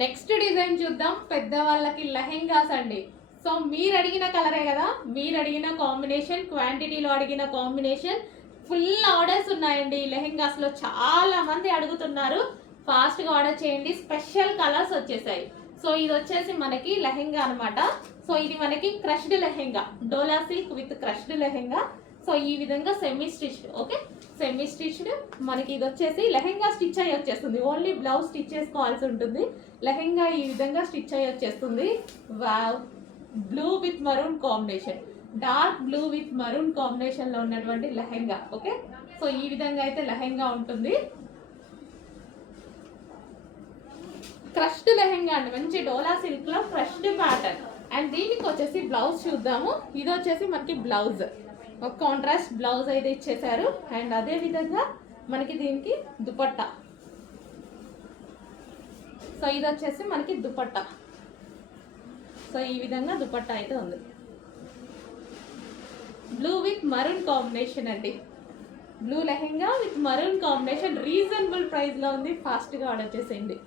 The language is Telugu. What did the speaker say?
నెక్స్ట్ డిజైన్ చూద్దాం. పెద్దవాళ్ళకి లెహెంగాస్ అండి. సో మీరు అడిగిన కలరే కదా, మీరు అడిగిన కాంబినేషన్, క్వాంటిటీలో అడిగిన కాంబినేషన్. ఫుల్ ఆర్డర్స్ ఉన్నాయండి ఈ లెహెంగాస్లో. చాలా మంది అడుగుతున్నారు, ఫాస్ట్గా ఆర్డర్ చేయండి. స్పెషల్ కలర్స్ వచ్చేసాయి. సో ఇది వచ్చేసి మనకి లెహెంగా అనమాట. సో ఇది మనకి crushed lehenga, dola silk with crushed lehenga. So ఈ విధంగా semi stitched, okay, semi stitched. మనకి ఇది వచ్చేసి లెహెంగా స్టిచ్ అయ్యి వచ్చేస్తుంది. ఓన్లీ బ్లౌజ్ స్టిచ్ చేసుకోవాల్సి ఉంటుంది. లెహెంగా ఈ విధంగా స్టిచ్ అయ్యి వచ్చేస్తుంది. Wow, blue with maroon combination, dark blue with maroon కాంబినేషన్లో ఉన్నటువంటి లెహెంగా. ఓకే, సో ఈ విధంగా అయితే లెహెంగా ఉంటుంది. క్రష్డ్ లెహెంగా అండి, మంచి డోలా సిల్క్లో క్రష్డ్ ప్యాటర్న్. అండ్ దీనికి వచ్చేసి బ్లౌజ్ చూద్దాము. ఇది వచ్చేసి మనకి బ్లౌజ్, ఒక కాంట్రాస్ట్ బ్లౌజ్ అయితే ఇచ్చేసారు. అండ్ అదే విధంగా మనకి దీనికి దుపట్టా. సో ఇది వచ్చేసి మనకి దుపట్టా. సో ఈ విధంగా దుపట్టా అయితే ఉంది. బ్లూ విత్ మరూన్ కాంబినేషన్ అండి. Blue lehenga with maroon combination. Reasonable ప్రైస్లో ఉంది. ఫాస్ట్గా ఆర్డర్ చేసేయండి.